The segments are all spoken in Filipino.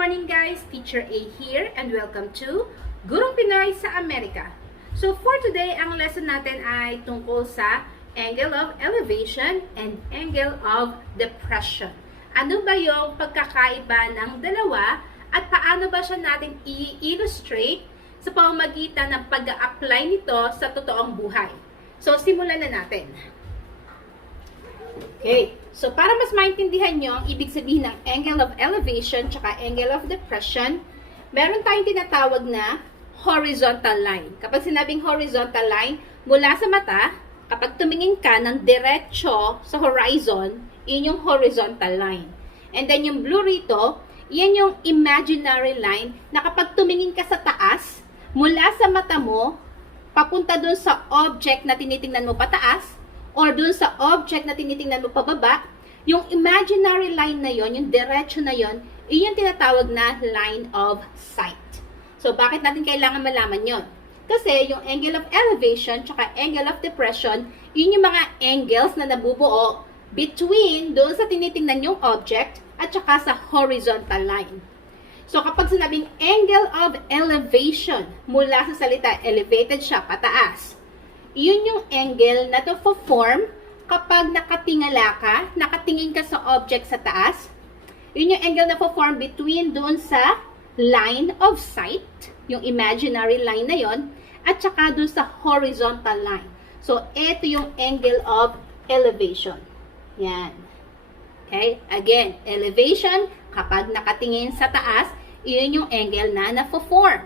morning guys, Teacher A here and welcome to Gurong Pinoy sa Amerika. So for today, ang lesson natin ay tungkol sa angle of elevation and angle of depression. Ano ba yung pagkakaiba ng dalawa at paano ba siya natin i-illustrate sa pamamagitan ng pag-a-apply nito sa totoong buhay? So simulan na natin. Okay, so para mas maintindihan nyo ang ibig sabihin ng angle of elevation tsaka angle of depression, meron tayong tinatawag na horizontal line. Kapag sinabing horizontal line, mula sa mata, kapag tumingin ka ng diretso sa horizon, yun yung horizontal line. And then yung blue rito, yan yung imaginary line na kapag tumingin ka sa taas, mula sa mata mo, papunta dun sa object na tinitingnan mo pataas, or dun sa object na tinitingnan mo pababa, yung imaginary line na yon, yung diretso na yon, yun yung tinatawag na line of sight. So, bakit natin kailangan malaman yon? Kasi yung angle of elevation tsaka angle of depression, yun yung mga angles na nabubuo between doon sa tinitingnan yung object at saka sa horizontal line. So, kapag sinabing angle of elevation, mula sa salita, elevated siya, pataas, yun yung angle na to form kapag nakatingala ka, nakatingin ka sa object sa taas. Yun yung angle na form between doon sa line of sight, yung imaginary line na yon, at saka doon sa horizontal line. So, ito yung angle of elevation. Yan. Okay? Again, elevation, kapag nakatingin sa taas, yun yung angle na form.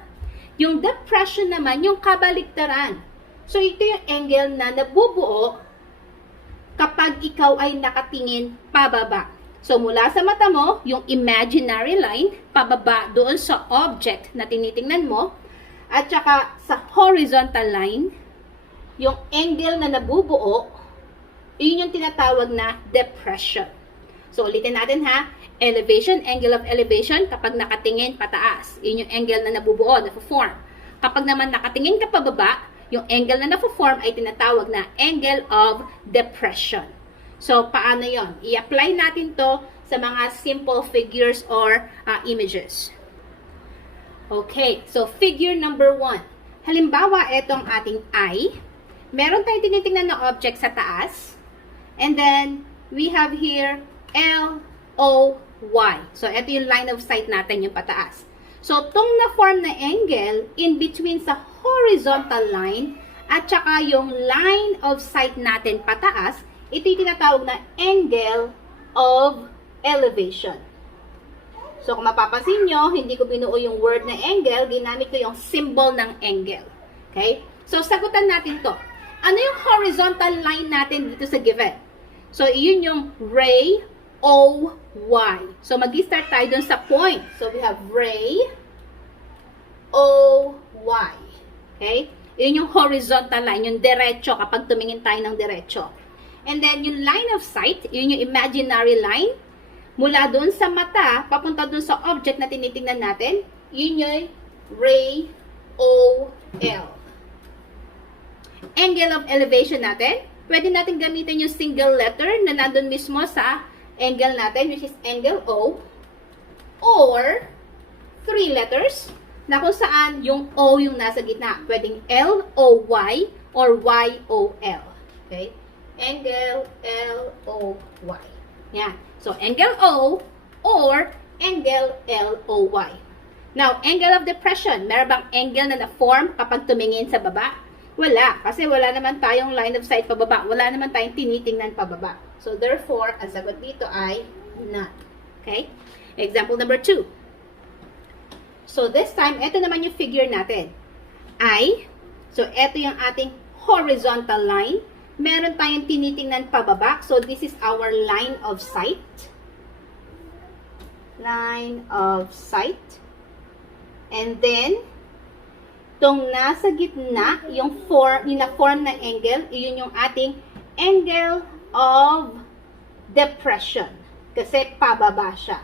Yung depression naman, yung kabaliktaran. So, ito yung angle na nabubuo kapag ikaw ay nakatingin pababa. So, mula sa mata mo, yung imaginary line, pababa doon sa object na tinitingnan mo, at saka sa horizontal line, yung angle na nabubuo, yun yung tinatawag na depression. So, ulitin natin ha, elevation, angle of elevation, kapag nakatingin pataas, yun yung angle na nabubuo, na form. Kapag naman nakatingin ka pababa, yung angle na na-form ay tinatawag na angle of depression. So, paano yon? I-apply natin to sa mga simple figures or images. Okay, so figure number 1. Halimbawa, itong ating eye. Meron tayong tinitingnan na object sa taas. And then, we have here L, O, Y. So, ito yung line of sight natin, yung pataas. So, itong na-form na angle in between sa horizontal line at saka yung line of sight natin pataas, ito yung tinatawag na angle of elevation. So, kung mapapansin nyo, hindi ko binuo yung word na angle, ginamit ko yung symbol ng angle. Okay? So, sagutan natin to. Ano yung horizontal line natin dito sa given? So, yun yung ray O-Y. So, mag-start tayo dun sa point. So, we have ray O-Y. Okay? Yun yung horizontal line, yung derecho kapag tumingin tayo ng derecho. And then, yung line of sight, yun yung imaginary line. Mula dun sa mata, papunta dun sa object na tinitingnan natin, yun yung ray O-L. Angle of elevation natin, pwede natin gamitin yung single letter na nandun mismo sa angle natin, which is angle O, or 3 letters, na kung saan yung O yung nasa gitna. Pwedeng L-O-Y or Y-O-L. Okay? Angle L-O-Y. Yan. So, angle O or angle L-O-Y. Now, angle of depression. Meron bang angle na na-form kapag tumingin sa baba? Wala. Kasi wala naman tayong line of sight pababa. Wala naman tayong tinitingnan pababa. So, therefore, ang sagot dito ay none. Okay? Example number 2. So, this time, ito naman yung figure natin. I. So, ito yung ating horizontal line. Meron tayong tinitingnan pababa. So, this is our line of sight. Line of sight. And then, itong nasa gitna, yung na-form na angle, yun yung ating angle of depression. Kasi pababa siya.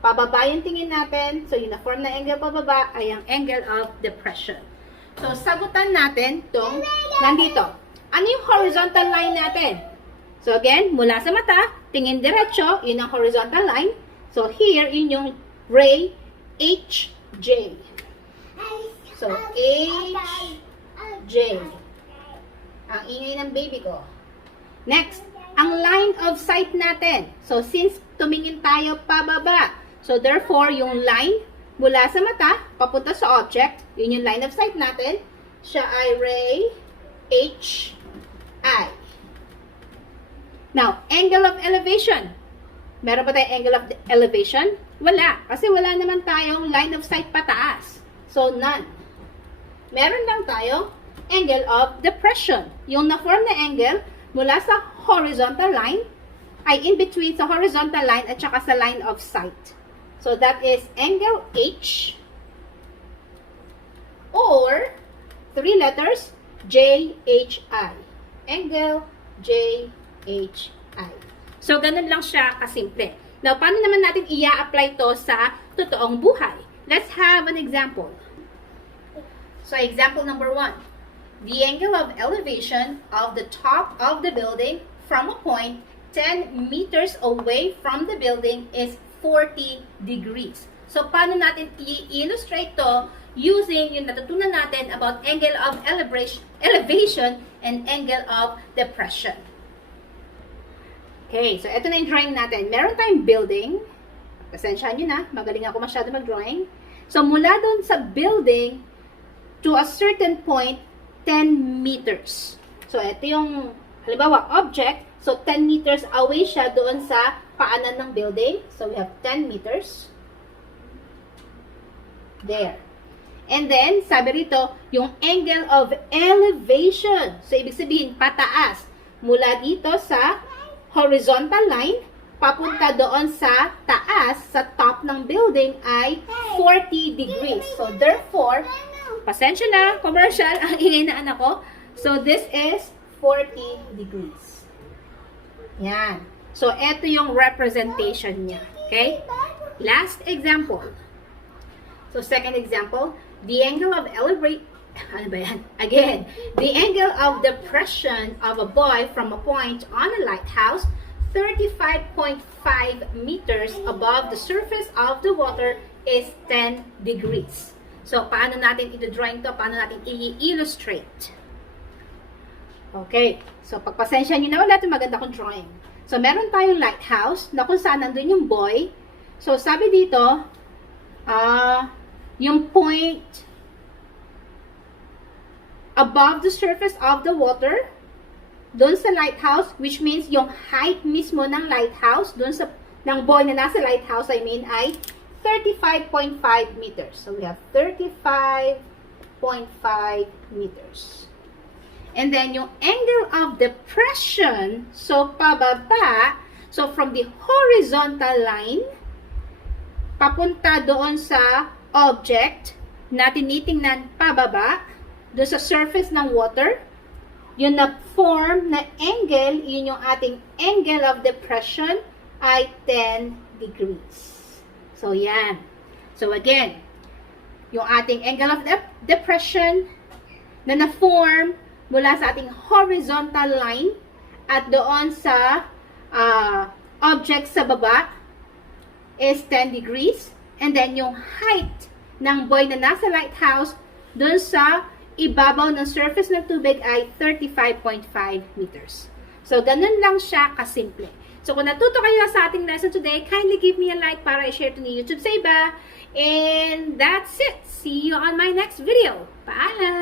Pababa yung tingin natin. So, yung na-form na angle pababa ay ang angle of depression. So, sagutan natin itong nandito. Ano yung horizontal line natin? So, again, mula sa mata, tingin diretso, yun ang horizontal line. So, here, yun yung ray HJ. So, HJ. Ang ingay ng baby ko. Next, ang line of sight natin. So, since tumingin tayo pababa, so therefore, yung line mula sa mata, papunta sa object, yun yung line of sight natin, siya ay ray HI. Now, angle of elevation. Meron ba tayong angle of elevation? Wala. Kasi wala naman tayong line of sight pataas. So, none. Meron lang tayong angle of depression. Yung na-form na angle mula sa horizontal line ay in between sa horizontal line at saka sa line of sight. So, that is angle H or 3 letters JHI. Angle JHI. So, ganun lang siya kasimple. Now, paano naman natin i-apply to sa totoong buhay? Let's have an example. So, example number 1. The angle of elevation of the top of the building from a point 10 meters away from the building is 40 degrees. So, paano natin i-illustrate to using yung natutunan natin about angle of elevation and angle of depression. Okay, so ito na yung drawing natin. Meron tayong building. Pasensyahan nyo na, magaling ako masyado mag-drawing. So, mula doon sa building to a certain point, 10 meters. So, ito yung, halimbawa, object. So, 10 meters away siya doon sa paanan ng building. So, we have 10 meters. There. And then, sabi rito, yung angle of elevation. So, ibig sabihin, pataas. Mula dito sa horizontal line, papunta doon sa taas, sa top ng building ay 40 degrees. So, therefore, pasensya na, commercial, ang ingay na anak ko. So, this is 40 degrees. Yan. So, ito yung representation niya. Okay? Last example. So, second example, the angle of ano ba yan? Again, the angle of depression of a boy from a point on a lighthouse 35.5 meters above the surface of the water is 10 degrees. So, paano natin i-drawing to? Paano natin i-illustrate? Okay. So, pagpasensya nyo na wala itong maganda kong drawing. So, meron tayong lighthouse na kung saan nandun yung boy. So, sabi dito, yung point above the surface of the water, doon sa lighthouse, which means yung height mismo ng lighthouse, doon sa, ng boy na nasa lighthouse, I mean, ay 35.5 meters. So, we have 35.5 meters. And then, yung angle of depression, so, pababa, so, from the horizontal line, papunta doon sa object na tinitingnan pababa, doon sa surface ng water, yung na-form na angle, yun yung ating angle of depression, ay 10 degrees. So, yan. So, again, yung ating angle of depression na na-form mula sa ating horizontal line at doon sa object sa baba is 10 degrees. And then, yung height ng boy na nasa lighthouse doon sa ibabaw ng surface ng tubig ay 35.5 meters. So, ganun lang siya kasimple. So, kung natuto kayo sa ating lesson today, kindly give me a like para i-share to ni YouTube sa iba. And that's it. See you on my next video. Paalam!